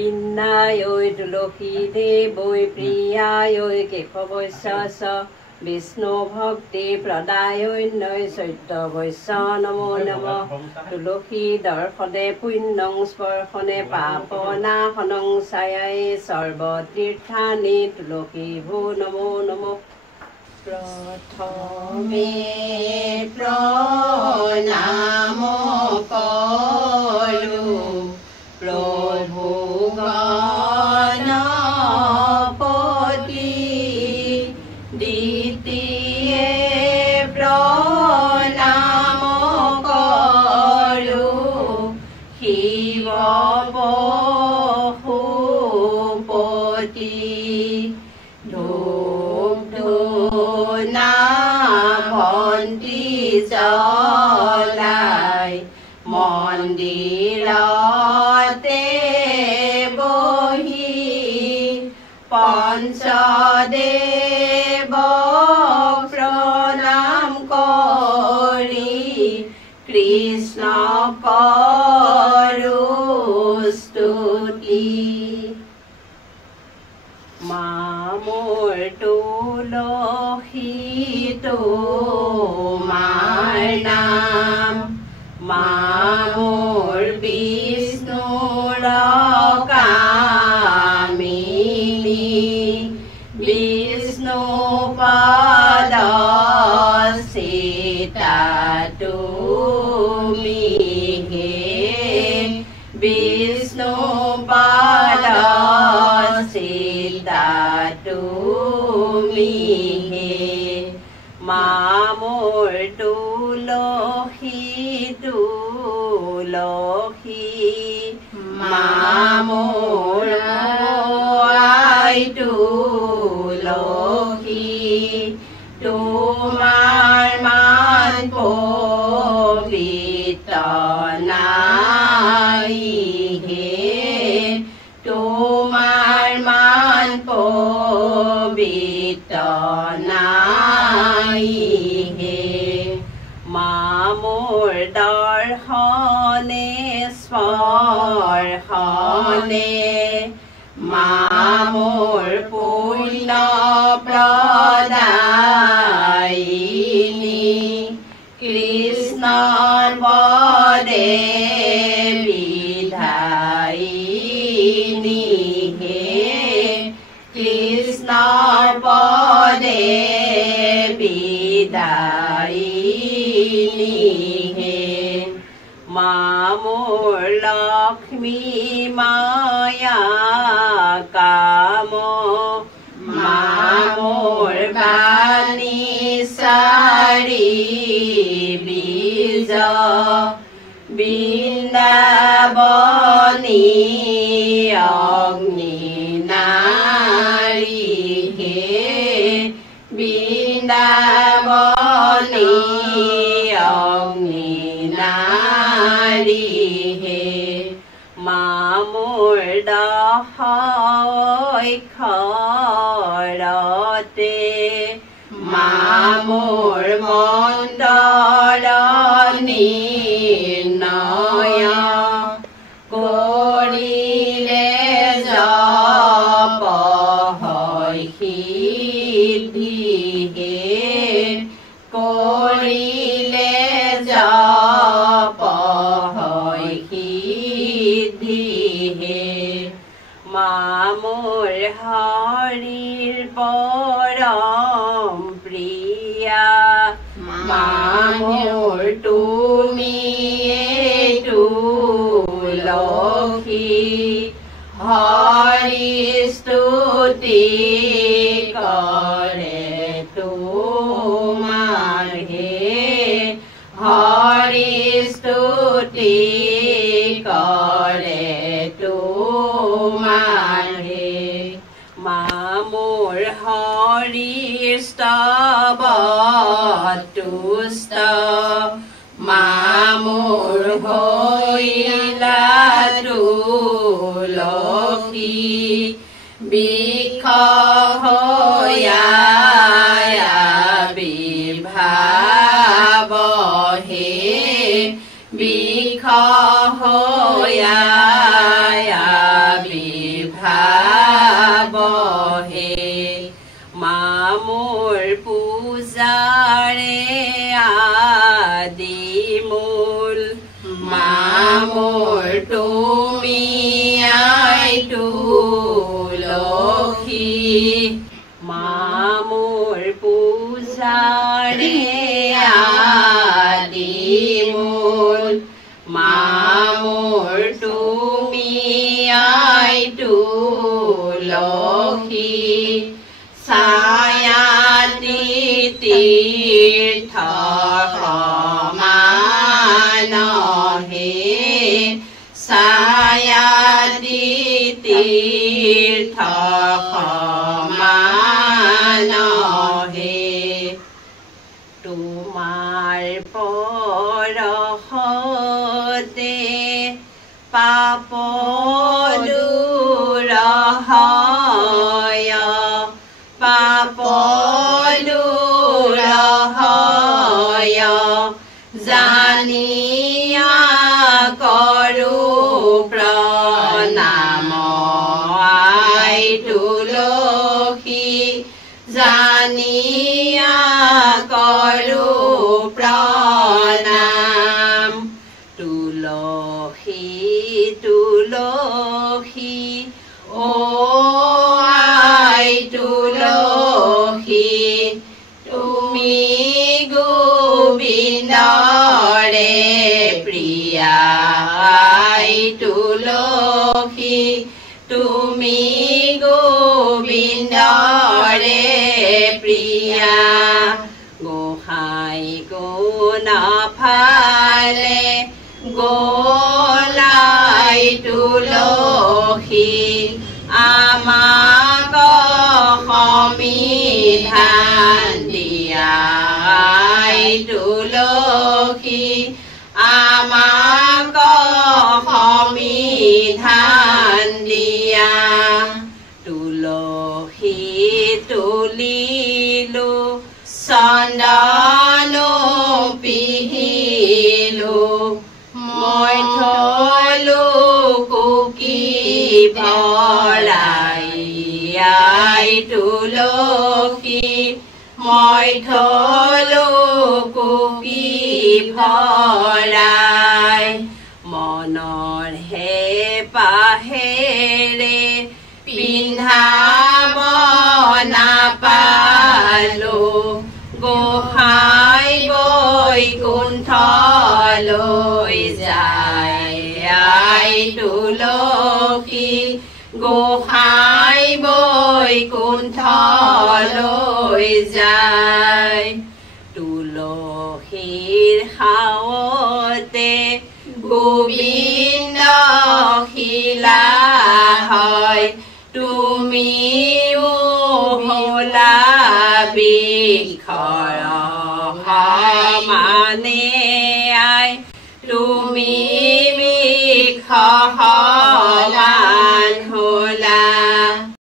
বিন্নায় তুলসী দেৱৈ প্ৰিয়ায় কেশৱস্য বিষ্ণু ভক্তি প্ৰদায়ন্যৈ চৈত্য বৈশ্য নমো নমঃ তুলসী দৰ্শনে পুণ্যং স্পৰ্শনে পাপনাশনং ছায়াই সৰ্বতীৰ্থানি তুলসী ভো নমো নমঃ প্ৰথমে প্ৰণাম কৰোঁ প্ৰভু গণপতি দ্বিতীয়ে প্ৰণাম কৰোঁ শিৱ পশুপতি ধূপ ধূনা ভন্তি জ্বলাই মন্দিৰতে বহি পঞ্চদেৱ প্ৰণাম কৰি কৃষ্ণ কৰোঁ স্তুতি মা মোৰ তুলসী তোমাৰ নাম মা মোৰ বিষ্ণুৰ কামিনী বিষ্ণু পদ সীতা তুমি হে বিষ্ণু পদ সীতা তুমি হে মা মোৰ তুলসী মা মোৰ আই তুলসী তোমাৰ মান পবিত্ৰ নাই হে তোমাৰ মান পবিত্ৰ নাই হে মা মোৰ দৰ্শনে স্পৰ্শনে মা মোৰ পুণ্য প্ৰদায়িনী কৃষ্ণৰ পদে বিধায়িনী হে কৃষ্ণৰ পদে বিদায়িনী হে মা মোৰ লক্ষ্মী মায়া কাম মা মোৰ বাণী চাৰি বীজ বৃন্দাবনী অগ্নি নাৰী হে বৃন্দাবনী অগ্নি নাৰী হে মা মোৰ দশ অক্ষৰতে মা মোৰ মণ্ডলনী নয় কৰিলে জপ হয় সিদ্ধি হে কৰিলে জপ হয় সিদ্ধি হে মা মোৰ হৰিৰ পৰম প্ৰিয়া মা মোৰ তুমি তুলসী হৰি স্তুতি কৰে তোমাৰ হে হৰি স্তুতি কৰে তোমাৰ হে মা মোৰ হৰি স্তব তুষ্ট মা মোৰ হৈলা তুলসী বৃক্ষ হৈয়া বিভাৱ হে বৃক্ষ হৈয়া ভাবহে মামোৰ পূজাৰে আদি মূল মামোৰ তুমি আই তুলসী মামোৰ পূজাৰে আদি মূল মামোৰ তুমি আই তুলসী ছায়াতি তীৰ্থ সমানহে ছায়াতি তীৰ্থ সমানহে তোমাৰ পৰশতে পাপ দূৰ হয় পাপ দূৰ হয় জানিয়া কৰোঁ প্ৰণাম আই তুলসী জানিয়া কৰোঁ প্ৰণাম তুলসী তুলসী ও আই তুলসী তুমি গোবিন্দৰে প্ৰিয়া আই তুলসী তুমি গোবিন্দৰে প্ৰিয়া গোসাঁই গুণ ফালে গলাই তুলসী আমাক সমিধান দিয়া আই তুলসী আমাক সমিধান দিয়া তুলসী তুলিলো চন্দন পিহিলো মই থলো কুকি ভৰাই আই তুলসী মই থলো কুকি ভৰাই মনৰ হেঁপাহেৰে পিন্ধাব নাপালো গোসাঁই বৈকুণ্ঠলৈ যায় আই তুলসী গোসাঁই বৈকুণ্ঠলৈ যায় তুলসীৰ সাৱতে গোবিন্দ শিলা হয় তুমিও হলা বৃক্ষৰ সমানে আই তুমি বৃক্ষ